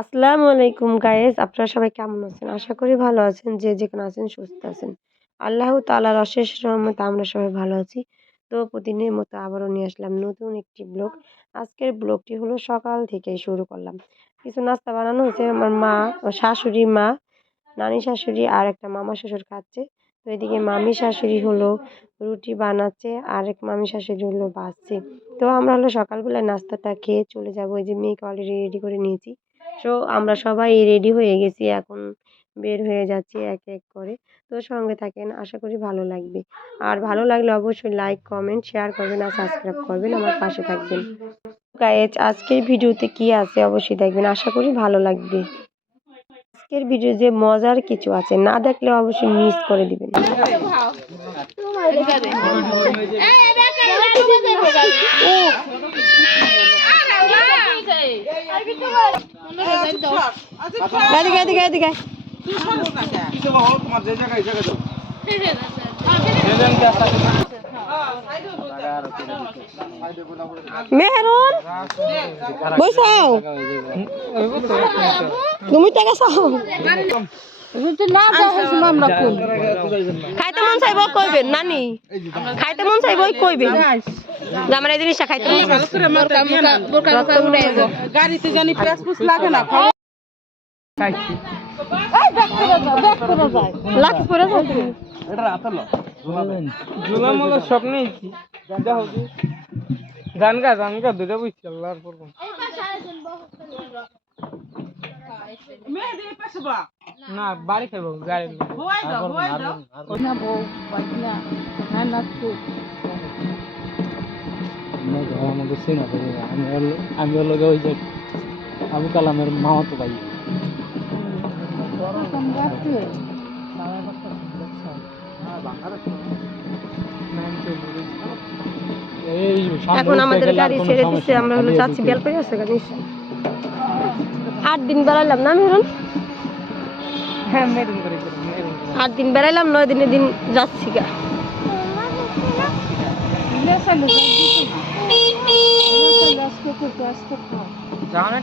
আসসালামু আলাইকুম গায়েস আপনারা সবাই কেমন আছেন? আশা করি ভালো আছেন। যে যেখানে আছেন, সুস্থ আছেন। আল্লাহ তাআলার অশেষ রহমতে আমরা সবাই ভালো আছি। তো প্রতিদিনের মতো আবারও নিয়ে আসলাম নতুন একটি ব্লগ আজকের ব্লগটি হলো সকাল থেকেই শুরু করলাম। কিছু নাস্তা বানানো হয়েছে। আমার মা শাশুড়ি মা, নানি শাশুড়ি আর একটা মামা শ্বশুর খাচ্ছে। তো এদিকে মামি শাশুড়ি হলো, রুটি বানাচ্ছে আর এক মামি শাশুড়ি হলো বাসছে। তো আমরা হলো সকালবেলায় নাস্তাটা খেয়ে চলে যাব। ওই যে মেয়েকে অলরেডি রেডি করে নিয়েছি। সো আমরা সবাই রেডি হয়ে গেছি, এখন বের হয়ে যাচ্ছি এক এক করে। তো সঙ্গে থাকেন, আশা করি ভালো লাগবে। আর ভালো লাগলে অবশ্যই লাইক কমেন্ট শেয়ার করবেন আর সাবস্ক্রাইব করবেন, আমার পাশে থাকবেন। গাইজ আজকের ভিডিওতে কি আছে অবশ্যই দেখবেন। আশা করি ভালো লাগবে। আজকের ভিডিও যে মজার কিছু আছে না দেখলে অবশ্যই মিস করে দিবেন। এদিকে এদিকে এদিকে মেহরুন বইসাও তুমি টাকা চাও খাইতে মন চাইব কইবেন, নানি? খাইতে মন চাইব কইবেন। যে আমার এই জিনিসটা খাইতে মন। গাড়িতে জানি পেঁয়াজ লাগে না লাক্স পরে যাও তুমি। জুলামালা শখ নেই কি? গান গা গান গা দুটা বুঝছি আল্লাহর পর মেহেদি পাশে বা না বাড়ি খাইব গাড়ি হওয়াই দাও না বউ না না তো আমাকে চিনা আমি হলো আমি হলো ওই যে আবু কালামের মামাতো ভাই। এখন আমাদের গাড়ি ছেড়ে দিচ্ছে আমরা হলো যাচ্ছি বেলপাই আছে গাড়ি আট দিন বেড়াইলাম না মেরুন হ্যাঁ মেরুন। আট দিন বেড়াইলাম নয় দিনের দিন যাচ্ছি গা। যাওয়ানোর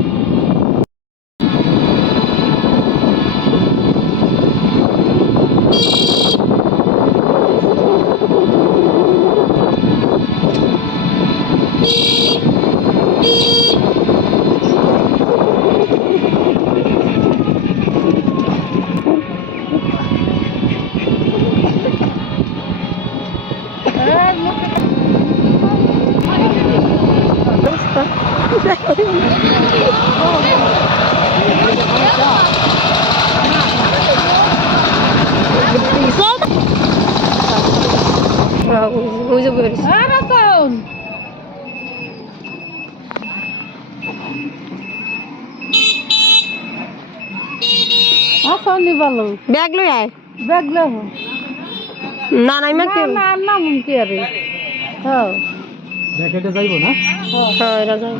কোন? আসনি ভালো। ব্যাগ লই আয়। ব্যাগ লো না নাই মা কে না না মুমকি আরে। হ্যাঁ। জ্যাকেটে যাইব না? হ্যাঁ এরা যাই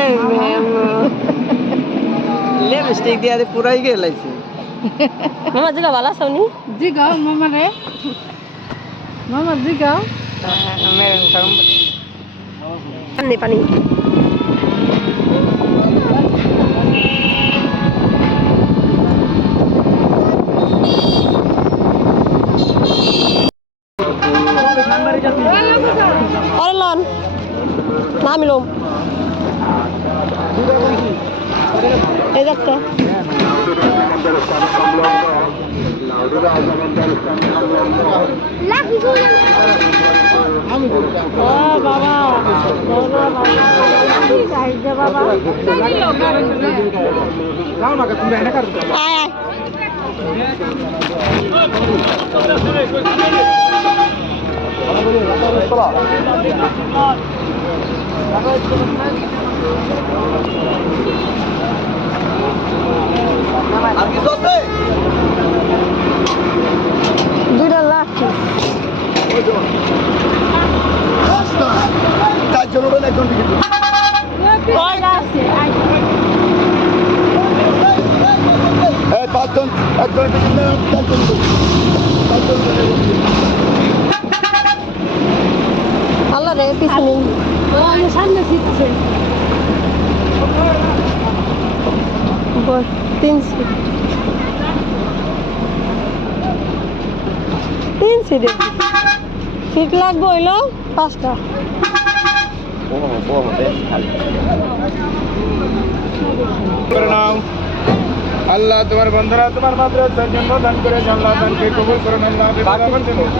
এই লিপস্টিক দিয়ে পুরাই গেলাইছে। মামা জিগা ভালো আছো নি জিগাও মামা রে মামা জিগাও মেরুন পানি বাবা বাবা যাও না তুমি এনে কার আয় আয় দুইটা লাখ চারজন ওঠেন একজন টিকিট এই পাঁচজন একজন টিকিট নেন চারজন উঠুন। চারজন উঠুন। আল্লাহ রে পিছনে সামনে তিন সিট তিন সিটের সিট লাগবে হইল পাঁচটা। আল্লাহ তোমার বন্ধুরা, তোমার মাদ্রাসার জন্য দান করে আল্লাহ দানকে কবুল করুন, আল্লাহ মুক্ত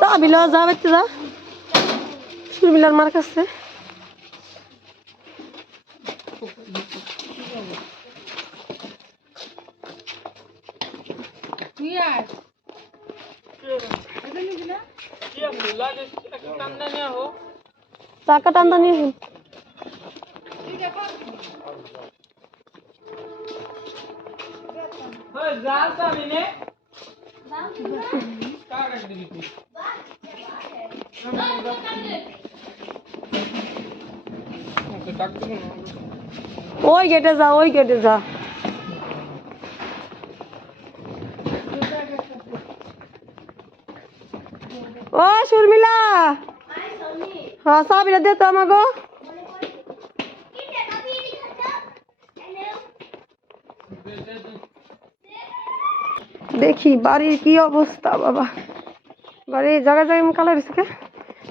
যা বিলা যা বাইতে যা সুরবিলার মার কাছে চাকা টান্দা নিয়ে আসুন ওই গেটে যা, ওই গেটে যা। ও, শর্মিলা! হ্যাঁ সাবিরা দে তো আমাগো। দেখি, বাড়ির কি অবস্থা, বাবা। বাড়ির জায়গায় জায়গায় কালার এসে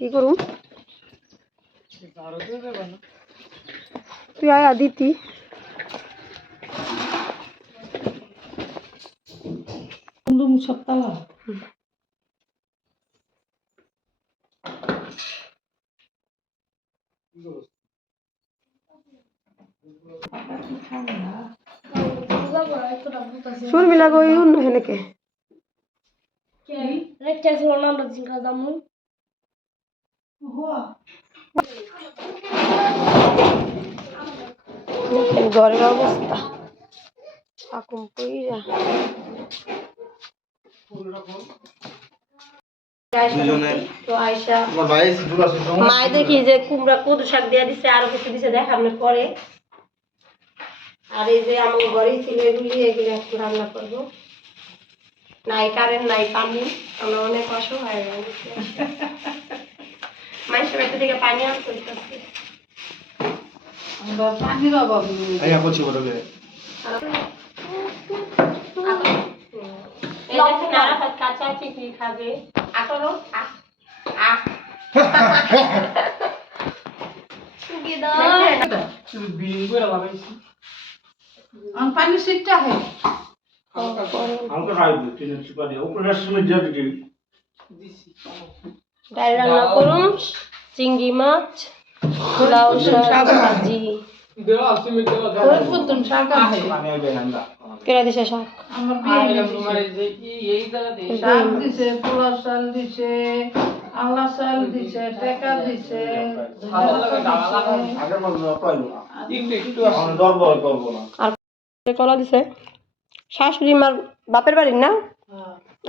কি করুম তুই আয় আদিতি। সপ্তাহ শর্মিলা গো আকুম কইরা তো আয়সা তোমার ভাই সিদ্ধুল আছে মায় দেখি যে কুমড়া কদু শাক দিয়া দিছে আরও কিছু দিছে দেখ আপনি পরে। আর এই যে আমার ঘরেই ছিল এগুলি এগুলি একটু রান্না করব। নাই কারেন্ট নাই পানি। আমরা অনেক অসহায় হয়ে মানুষের বাড়ি থেকে পানি আন করতেছে পানির অভাব নেই। আইয়া করছি দেখেন আরাফাত কাঁচা চিংড়ি খাবে? করে। লাগাইছি আর পানি সিটটা হে হালকা খাইব তিন সুপারি উপরে সময় দিয়ে দিবি। ডাল রান্না করুন চিংড়ি মাছ পোলাও শাক ভাজি। কেরা দিছে শাক। শাক দিছে পোলাও দিছে আল্লাহ দিছে টাকা দিছে কলা দিছে? শাশুড়ি মার বাপের বাড়ির না?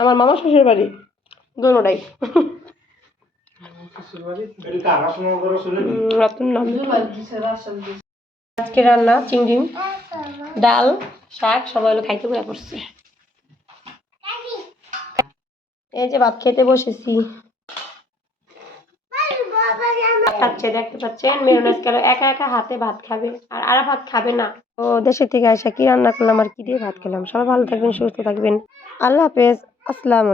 আমার মামা শ্বশুর বাড়ি দোনোটাই। আজকে রান্না চিংড়ি, ডাল, শাক, সবাই হলো খাইতে করছে এই যে ভাত খেতে বসেছি। একা একা হাতে ভাত খাবে, আর আরা ভাত খাবে না। ও দেশে থেকে আসা কি রান্না করলাম আর কি দিয়ে ভাত খেলাম? সবাই ভালো থাকবেন, সুস্থ থাকবেন। আল্লাহ হাফেজ, আসসালাম